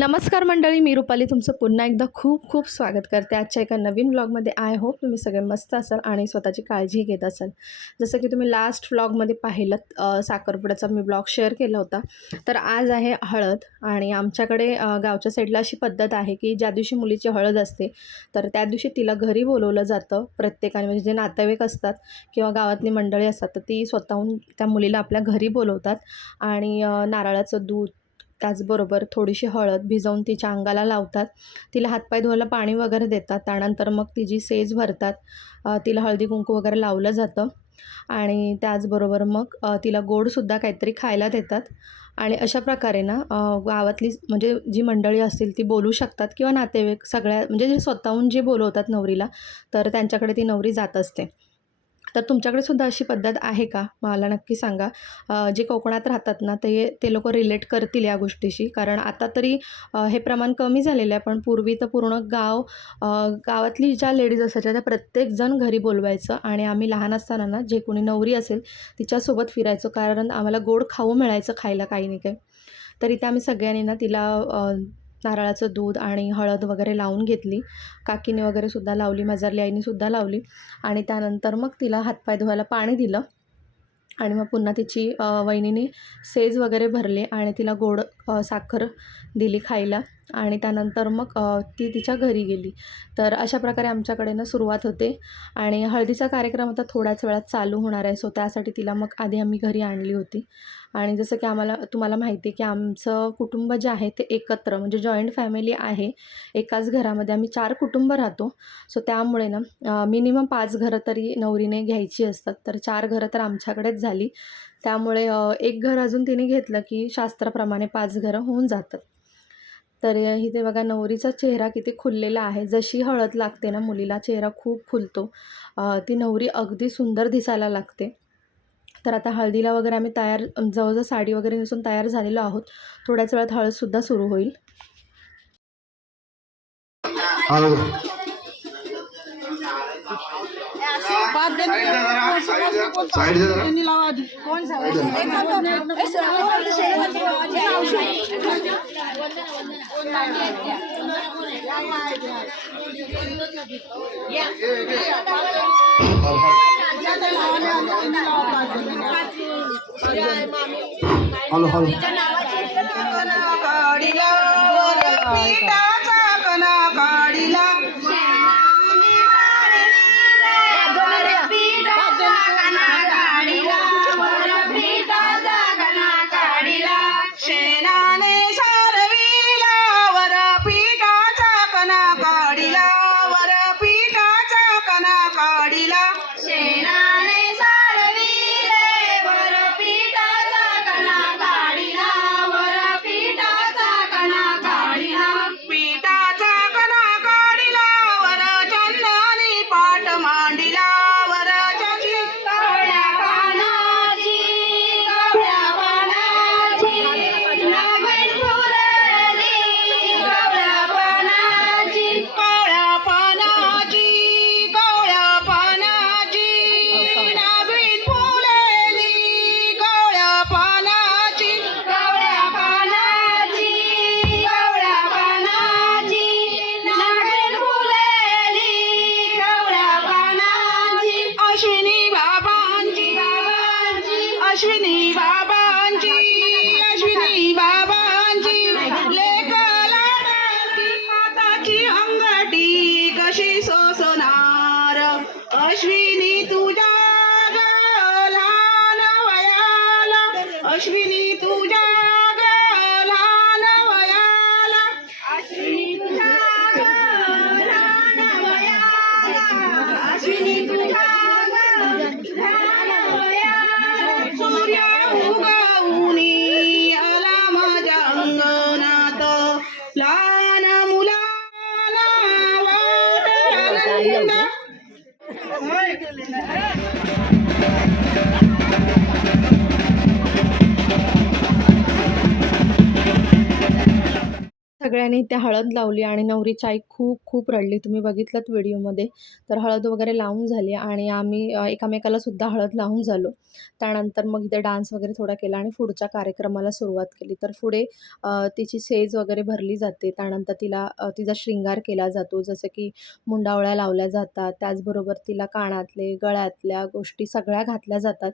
नमस्कार मंडळी, मी रुपाली तुमचं पुन्हा एकदा खूप खूप स्वागत करते आजच्या एका नवीन व्लॉगमध्ये. आय होप तुम्ही सगळे मस्त असाल आणि स्वतःची काळजी घेत असाल. जसं की तुम्ही लास्ट व्लॉगमध्ये पाहिलं, साखरपुड्याचा मी व्लॉग शेअर केला होता. तर आज आहे हळद आणि आमच्याकडे गावच्या साईडला अशी पद्धत आहे की ज्या दिवशी मुलीची हळद असते तर त्या दिवशी तिला घरी बोलवलं जातं. प्रत्येकाने म्हणजे जे नातेवाईक असतात किंवा गावातली मंडळी असतात तर ती स्वतःहून त्या मुलीला आपल्या घरी बोलवतात आणि नारळाचं दूध त्याचबरोबर थोडीशी हळद भिजवून तिच्या अंगाला लावतात. तिला हातपाय धुवायला पाणी वगैरे देतात. त्यानंतर मग तिची सेज भरतात. तिला हळदी कुंकू वगैरे लावलं जातं आणि त्याचबरोबर मग तिला गोडसुद्धा काहीतरी खायला देतात. आणि अशा प्रकारे ना गावातली म्हणजे जी मंडळी असतील ती बोलू शकतात किंवा नातेवाईक सगळ्या म्हणजे जे स्वतःहून जे बोलवतात नवरीला तर त्यांच्याकडे ती नवरी जात असते. तर तुमच्याकडे सुद्धा अशी पद्धत आहे का? मला नक्की सांगा. जे कोकणात राहतात ना ते लोकं रिलेट करतील या गोष्टीशी. कारण आता तरी हे प्रमाण कमी झालेलं आहे. पण पूर्वी तर पूर्ण गावातली ज्या लेडीज असायच्या त्या प्रत्येकजण घरी बोलवायचं आणि आम्ही लहान असताना ना जे कोणी नवरी असेल तिच्यासोबत फिरायचो. कारण आम्हाला गोड खाऊ मिळायचं खायला काही नाही काही. तर इथे आम्ही सगळ्यांनी ना तिला नारळाचं दूध आणि हळद वगैरे लावून घेतली. काकीने वगैरे सुद्धा लावली, माझ्याली आईनीसुद्धा लावली आणि त्यानंतर मग तिला हातपाय धुवायला पाणी दिलं आणि मग पुन्हा तिची वहिनीने सेज वगैरे भरले आणि तिला गोड साखर दिली खायला आणि त्यानंतर मग ती तिच्या घरी गेली. तर अशा प्रकारे आमच्याकडे ना सुरुवात होते आणि हळदीचा कार्यक्रम आता थोड्याच वेळात चालू होणार आहे. सो त्यासाठी तिला मग आधी आम्ही घरी आणली होती. आणि जसं की तुम्हाला माहिती आहे की आमचं कुटुंब जे आहे ते एकत्र म्हणजे जॉईंट फॅमिली आहे. एकाच घरामध्ये आम्ही 4 कुटुंब राहतो. सो त्यामुळे ना मिनिमम 5 घरं तरी नवरीने घ्यायची असतात. तर 4 घरं तर आमच्याकडेच झाली. त्यामुळे एक घर अजून तिने घेतलं की शास्त्राप्रमाणे 5 घरं होऊन जातात. तर इथे बघा नवरीचा चेहरा किती खुललेला आहे. जशी हळद लागते ना मुलीला चेहरा खूप खुलतो. ती नवरी अगदी सुंदर दिसायला लागते. तर आता हळदीला वगैरे आम्ही तयार जवळजवळ साडी वगैरे नेसून तयार झालेलो आहोत. थोड्याच वेळात हळदसुद्धा सुरू होईल. सगळ्यांनी त्या हळद लावली आणि नवरीची आई खूप खूप रडली. तुम्ही बघितलंत व्हिडिओमध्ये. तर हळद वगैरे लावून झाली आणि आम्ही एकमेकाला सुद्धा हळद लावून झालो. त्यानंतर मग इथे डान्स वगैरे थोडा केला आणि पुढच्या कार्यक्रमाला सुरुवात केली. तर पुढे तिची सेज वगैरे भरली जाते. त्यानंतर तिला तिचा शृंगार केला जातो. जसं की मुंडावळ्या लावल्या जातात. त्याचबरोबर तिला कानातले, गळ्यातल्या गोष्टी सगळ्या घातल्या जातात.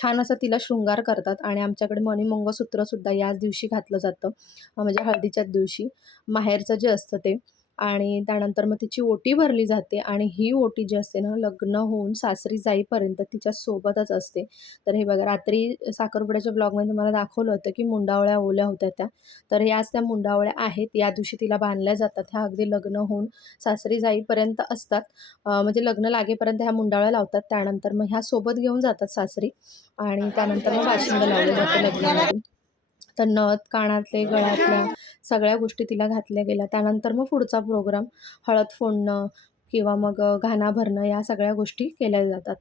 छान असं तिला शृंगार करतात आणि आमच्याकडे मणिमंगळसूत्रसुद्धा याच दिवशी घातलं जातं. म्हणजे हळदीच्याच दिवशी माहेरचं जे असतं ते. आणि त्यानंतर मग तिची ओटी भरली जाते आणि ही ओटी जी असते ना, लग्न होऊन सासरी जाईपर्यंत तिच्यासोबतच असते. तर हे बघा, रात्री साखरपुड्याच्या ब्लॉगमध्ये तुम्हाला दाखवलं होतं की मुंडावळ्या ओल्या होत्या त्या. तर याच त्या मुंडावळ्या आहेत. या दिवशी तिला बांधल्या जातात. ह्या अगदी लग्न होऊन सासरी जाईपर्यंत असतात. म्हणजे लग्न लागेपर्यंत ह्या मुंडावळ्या लावतात. त्यानंतर मग ह्या सोबत घेऊन जातात सासरी आणि त्यानंतर मग बाशिंग लावलं जातं लग्नामध्ये. तर नथ, कानातले, गळ्यातल्या सगळ्या गोष्टी तिला घातल्या गेल्या. त्यानंतर मग पुढचा प्रोग्राम हळद फोडणं किंवा मग घाना भरणं या सगळ्या गोष्टी केल्या जातात.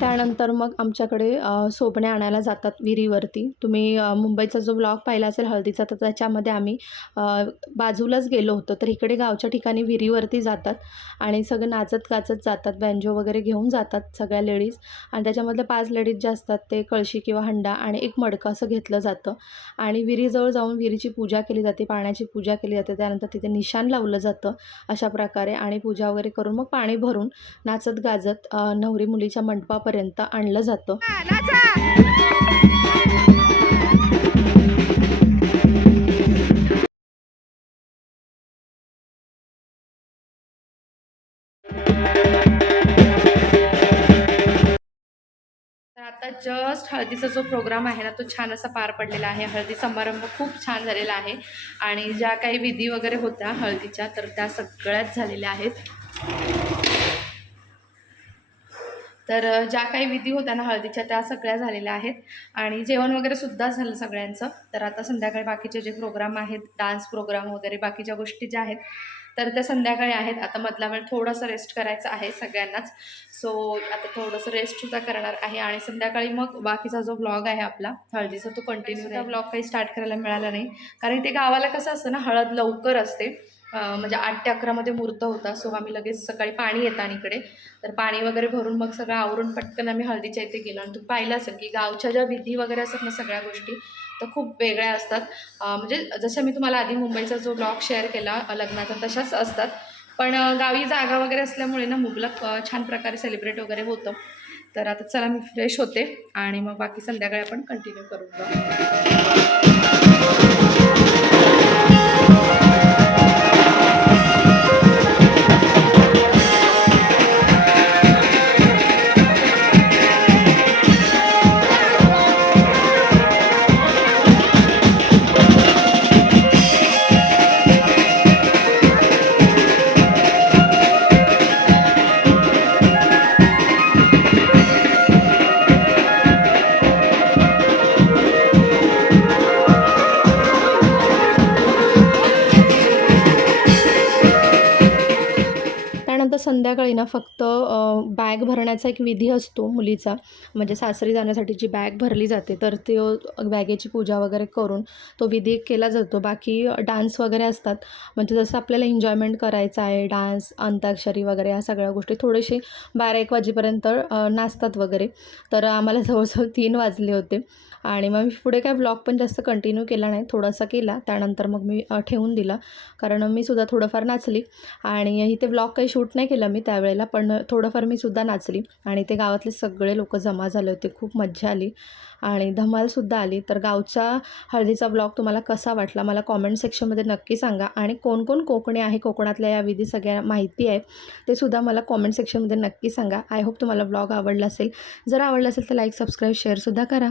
त्यानंतर मग आमच्याकडे सोपण्या आणायला जातात विहिरीवरती. तुम्ही मुंबईचा जो ब्लॉग पाहिला असेल हळदीचा, तर त्याच्यामध्ये आम्ही बाजूलाच गेलो होतो. तर इकडे गावच्या ठिकाणी विहिरीवरती जातात आणि सगळं नाचत-गाचत जातात. बँजो वगैरे घेऊन जातात सगळ्या लेडीज आणि त्याच्यामधल्या 5 लेडीज ज्या असतात ते कळशी किंवा हंडा आणि एक मडकं असं घेतलं जातं आणि विहिरीजवळ जाऊन विहिरीची पूजा केली जाते, पाण्याची पूजा केली जाते. त्यानंतर तिथे निशाण लावलं जातं अशा प्रकारे आणि पूजा वगैरे करून मग पाणी भरून नाचत-गाजत नवरी मुलीच्या मंडपापर्यंत आणलं जातं. तर आता जस्ट हळदीचा जो प्रोग्राम आहे ना, तो छान असा पार पडलेला आहे. हळदी समारंभ खूप छान झालेला आहे आणि ज्या काही विधी वगैरे होत्या हळदीच्या, तर त्या सगळ्याच झालेल्या आहेत. तर ज्या काही विधी होत्या ना हळदीच्या, त्या सगळ्या झालेल्या आहेत आणि जेवण वगैरे सुद्धा झालं सगळ्यांचं. तर आता संध्याकाळी बाकीचे जे प्रोग्राम आहेत, डान्स प्रोग्राम वगैरे बाकीच्या गोष्टी ज्या आहेत, तर त्या संध्याकाळी आहेत. आता मधला वेळ थोडंसं रेस्ट करायचं आहे सगळ्यांनाच. सो आता थोडंसं रेस्टसुद्धा करणार आहे आणि संध्याकाळी मग बाकीचा जो ब्लॉग आहे आपला हळदीचा, तो कंटिन्यू. त्या ब्लॉग काही स्टार्ट करायला मिळाला नाही, कारण ते गावाला कसं असतं ना, हळद लवकर असते. म्हणजे 8 ते 11मध्ये मुहूर्त होता. सो आम्ही लगेच सकाळी पाणी येतं आणि इकडे, तर पाणी वगैरे भरून मग सगळं आवरून पटकन आम्ही हळदीच्या इथे गेलो. आणि तू पाहिलं असेल की गावच्या ज्या विधी वगैरे असतात ना सगळ्या गोष्टी, तर खूप वेगळ्या असतात. म्हणजे जसं मी तुम्हाला आधी मुंबईचा जो ब्लॉग शेअर केला लग्नाचा, तशाच असतात. पण गावी जागा वगैरे असल्यामुळे ना मुबलक छान प्रकारे सेलिब्रेट वगैरे होतं. तर आता चला मी फ्रेश होते आणि मग बाकी संध्याकाळी आपण कंटिन्यू करू ब्लॉग. संध्याकाळी ना फक्त बॅग भरण्याचा एक विधी असतो मुलीचा, म्हणजे सासरी जाण्यासाठी जी बॅग भरली जाते तर तो बॅगेची पूजा वगैरे करून तो विधी एक केला जातो. बाकी डान्स वगैरे असतात, म्हणजे जसं आपल्याला एन्जॉयमेंट करायचं आहे, डान्स, अंताक्षरी वगैरे या सगळ्या गोष्टी थोडेसे 12-1 वाजेपर्यंत नाचतात वगैरे. तर आम्हाला जवळजवळ 3 वाजले होते आणि मग मी पुढे काय व्लॉग पण जास्त कंटिन्यू केला नाही, थोडासा केला. त्यानंतर मग मी ठेवून दिला, कारण मी सुद्धा थोडंफार नाचली आणि इथे व्लॉग काही शूट नाही केला मी त्यावेळेला, पण थोडंफार मी सुद्धा नाचली आणि ते गावातले सगळे लोक जमा झाले होते. खूप मज्जा आली आणि धमालसुद्धा आली. तर गावचा हळदीचा व्लॉग तुम्हाला कसा वाटला मला कॉमेंट सेक्शनमध्ये नक्की सांगा आणि कोण कोण कोकणी आहे, कोकणातल्या या विधी सगळ्या माहिती आहे ते सुद्धा मला कॉमेंट सेक्शनमध्ये नक्की सांगा. आय होप तुम्हाला व्लॉग आवडला असेल. जर आवडला असेल तर लाईक, सबस्क्राईब, शेअरसुद्धा करा.